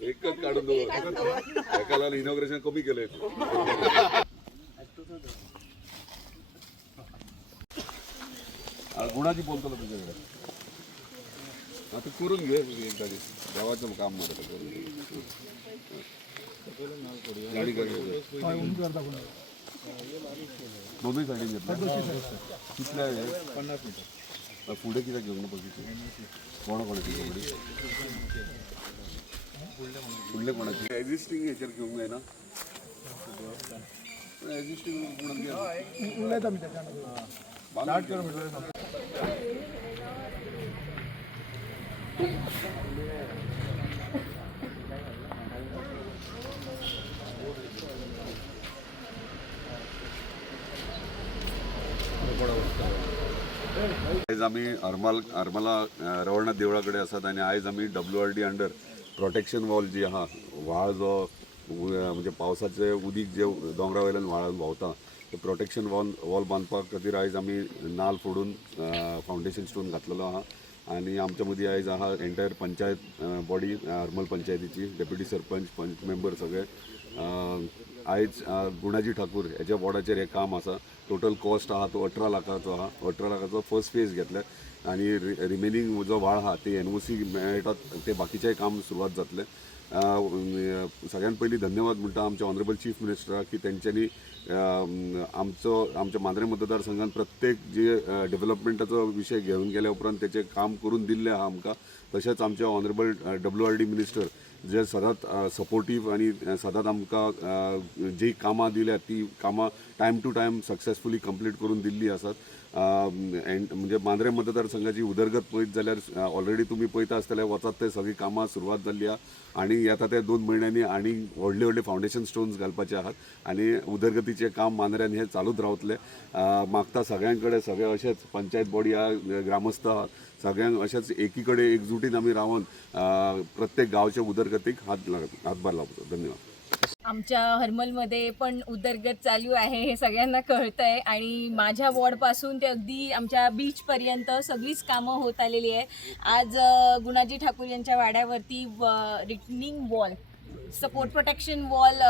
एकच काढून दो एकाला इनॉग्रेशन कमी केलंय गुणाची बोलतो तुझ्याकडे आता करून घे एकदा गावाचं काम मला करून गाडी दोन्ही साठी घेतलं कितल्या 50 मीटर पुढे किती घेऊन बघितलं कोणाकोणाची पुढले कोणाची एक्झिस्टिंग ह्याच्यावर घेऊन आहे ना एक्झिस्टिंग आज आम्ही हरमला रवळनाथ देवळाकडे असतात आणि आज आम्ही WRD अंडर प्रोटेक्शन वॉल जी आहा व्हाळ जो म्हणजे पावसाचे उदीक जे दोंगरा वयल्यान व्हाळान व्हांवता ते प्रोटेक्शन वॉल बांदपाक खातीर आयज आमी नाल फोडून फावंडेशन स्टोन घातलेलो आहा आणि आमच्या मदीं आयज आहा एंटायर पंचायत बॉडी हरमल पंचायतीची डेप्युटी सरपंच पंच मेंबर सगळे आयज गुणाजी ठाकूर हेच्या बोर्डाचेर हे काम आसा टोटल कॉस्ट आहा तो 18 लाखाचो आहा 18 लाखाचो फर्स्ट फेज घेतले आणि रिमेनिंग जो व्हाळ आहा ते NOC मेळटात ते बाकीचेय काम सुरवात जातले सगळ्यात पयलीं धन्यवाद म्हणटा आमच्या ऑनरेबल चीफ मिनिस्टराक की तेंच्यांनी आमच्या मांद्रे मतदारसंघात प्रत्येक जे डेव्हलपमेंटाचो विषय घेवन गेल्या उपरांत तेचें काम करून दिल्लें आहा आमकां तशेंच आमचे ऑनरेबल WRD मिनिस्टर जे सदांच सपोर्टीव आणि सदांच आमकां जी कामां दिल्यात ती कामां time to time successfully complete करून दिल्ली आसात म्हणजे मांद्रे मतदारसंघाची उदरगत पळयत जाल्यार ऑलरेडी तुमी पळयता आसतले वचत ते सगळी कामां सुरवात जाल्ली आहा आणि येता ते 2 म्हयन्यांनी आणि व्हडले व्हडले फावंडेशन स्टोन्स घालपाचे आहात आणि उदरगतीचे काम मांद्र्यान हे चालूच रावतले मागता सगळ्यांकडे सगळे अशेंच पंचायत बॉडी आहा ग्रामस्थ आहात सगळ्यांक अशेंच एकीकडे एकजुटीन आमी रावन प्रत्येक गावच्या उदरगतीक हातभार लावतो धन्यवाद आमच्या हरमलमध्ये पण उदरगत चालू आहे हे सगळ्यांना कळतंय आणि माझ्या वॉर्डपासून ते अगदी आमच्या बीचपर्यंत सगळीच कामं होत आलेली आहे आज गुणाजी ठाकूर यांच्या वाड्यावरती returning wall support protection wall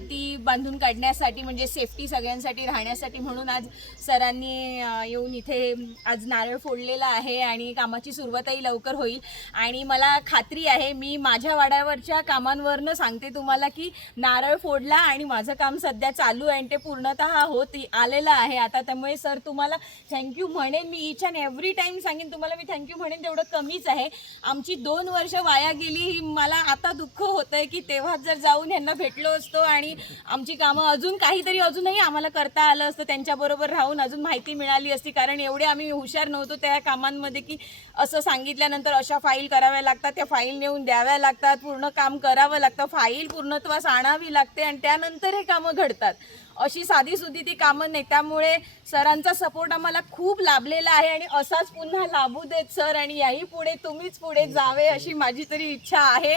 ती बांधून काढण्यासाठी म्हणजे सेफ्टी सगळ्यांसाठी राहण्यासाठी म्हणून आज सरांनी येऊन इथे आज नारळ फोडलेला आहे आणि कामाची सुरुवातही लवकर होईल आणि मला खात्री आहे मी माझ्या वाड्यावरच्या कामांवरनं सांगते तुम्हाला की नारळ फोडला आणि माझं काम सध्या चालू आहे आणि ते पूर्णतः होत आलेलं आहे आता त्यामुळे सर तुम्हाला थँक्यू म्हणेन मी ईच अँड एव्हरी टाईम सांगेन तुम्हाला मी थँक्यू म्हणेन तेवढं कमीच आहे आमची 2 वर्ष वाया गेली ही मला आता दुःख होतं आहे की तेव्हा जर जाऊन यांना भेटलो असतो आणि आमची कामं अजून काहीतरी अजूनही आम्हाला करता आलं असतं त्यांच्याबरोबर राहून अजून माहिती मिळाली असती कारण एवढे आम्ही हुशार नव्हतो त्या कामांमध्ये की असं सांगितल्यानंतर अशा फाईल कराव्या लागतात त्या फाईल नेऊन द्याव्या लागतात पूर्ण काम करावं लागतं फाईल पूर्णत्वास आणावी लागते आणि त्यानंतर हे कामं घडतात अशी साधीसुधी ती कामं नाही त्यामुळे सरांचा सपोर्ट आम्हाला खूप लाभलेला आहे आणि असाच पुन्हा लाभू देत सर आणि याही पुढे तुम्हीच पुढे जावे अशी माझी तरी इच्छा आहे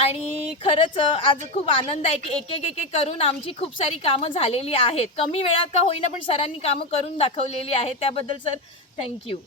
आणि खरंच आज खूप आनंद आहे की एक एक करून आमची खूप सारी कामं झालेली आहेत कमी वेळात का होईना पण सरांनी कामं करून दाखवलेली आहेत त्याबद्दल सर थँक्यू